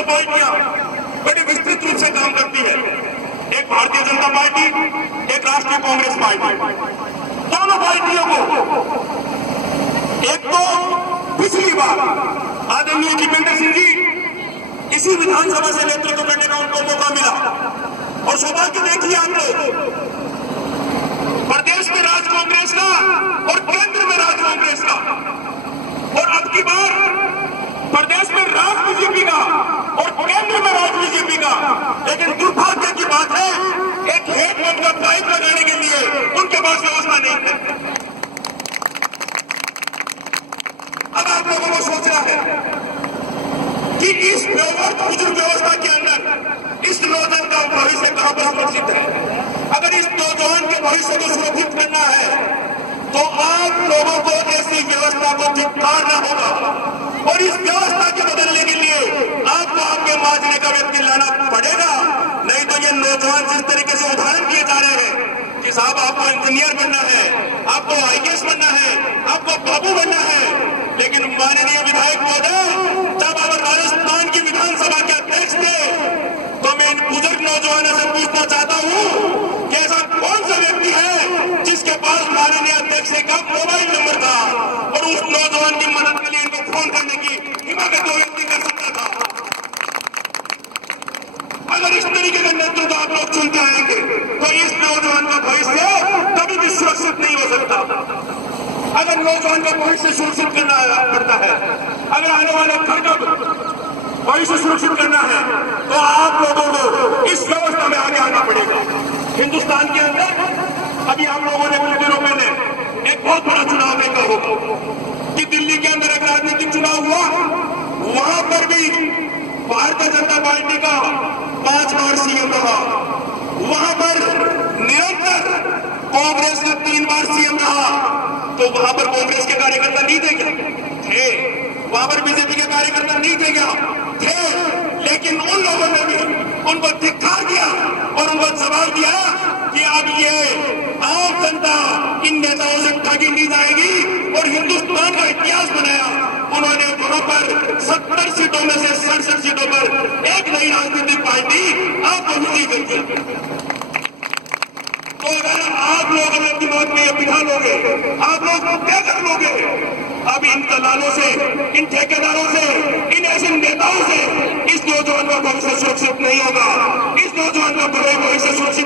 दो पार्टियां बड़े विस्तृत रूप से काम करती है, एक भारतीय जनता पार्टी, एक राष्ट्रीय कांग्रेस पार्टी। दोनों पार्टियों को एक तो पिछली बार आदरणीय जितेंद्र सिंह जी इसी विधानसभा से नेतृत्व करने का उनको मौका मिला, और सौभाग्य देखिए आप लोग, प्रदेश में राज कांग्रेस का और केंद्र में राज कांग्रेस का, और अब की बार प्रदेश में राज बीजेपी का और केंद्र में राज बीजेपी का। लेकिन दुर्भाग्य की बात है, एक हेडपंप का पाइप लगाने के लिए उनके पास व्यवस्था नहीं है। अब आप लोगों को सोचना है कि इस व्यवस्था के अंदर इस नौजवान का भविष्य कहां पर सुरक्षित है। अगर इस नौजवान के भविष्य को सुरक्षित करना है तो आप लोगों को ऐसी व्यवस्था को धिक्कारना होगा, और इस व्यवस्था के बदलने के लिए आपको आपके माजरे का व्यक्ति लाना पड़ेगा। नहीं तो ये नौजवान जिस तरीके से उदाहरण दिए जा रहे हैं कि साहब आपको इंजीनियर बनना है, आपको आईएएस बनना है, आपको बाबू बनना है, लेकिन माननीय विधायक महोदय, जब आप राजस्थान की विधानसभा के अध्यक्ष थे तो मैं इन बुजुर्ग नौजवानों से पूछना चाहता हूं कि ऐसा कौन सा व्यक्ति है जिसके पास माननीय अध्यक्ष का मोबाइल नंबर था और उस नौजवान की मदद के लिए इनको फोन करने की हिम्मत वो व्यक्ति कर सकता था। अगर इस तरीके का नेतृत्व आप लोग चुनते आएंगे तो इस नौजवान का भविष्य कभी भी सुरक्षित नहीं हो सकता। अगर नौजवान का भविष्य सुरक्षित करना पड़ता है, अगर आने वाले घर का भविष्य सुरक्षित करना है तो आप लोगों को इस व्यवस्था में आगे आना पड़ेगा। हिंदुस्तान के अंदर अभी हम लोगों ने कुछ दिनों पहले एक बहुत बड़ा चुनाव देखा होगा कि दिल्ली के अंदर एक राजनीतिक चुनाव हुआ, वहां पर भी भारतीय जनता पार्टी का 5 बार सीएम रहा, वहां पर निरंतर कांग्रेस का 3 बार सीएम रहा। तो वहां पर कांग्रेस के कार्यकर्ता नहीं थे क्या? थे। वहां पर बीजेपी के कार्यकर्ता नहीं थे क्या? थे। लेकिन उन लोगों ने भी उनको धिक्कार दिया और उनको जवाब दिया कि अब ये आम जनता इन नेताओं से ठगी नहीं जाएगी, और हिंदुस्तान का इतिहास बनाया। उन्होंने वहां पर 70 सीटों में से 67 सीटों पर एक नई राजनीतिक पार्टी आपको विजयी करती। तो अगर आप लोग अपने दिमाग में बिठा लोगे, आप लोग क्या कर लोगे, अब इन दलालों से, इन ठेकेदारों से, इन ऐसे नेताओं से इस नौजवान का भविष्य सुरक्षित नहीं होगा। इस नौजवान का भविष्य सुरक्षित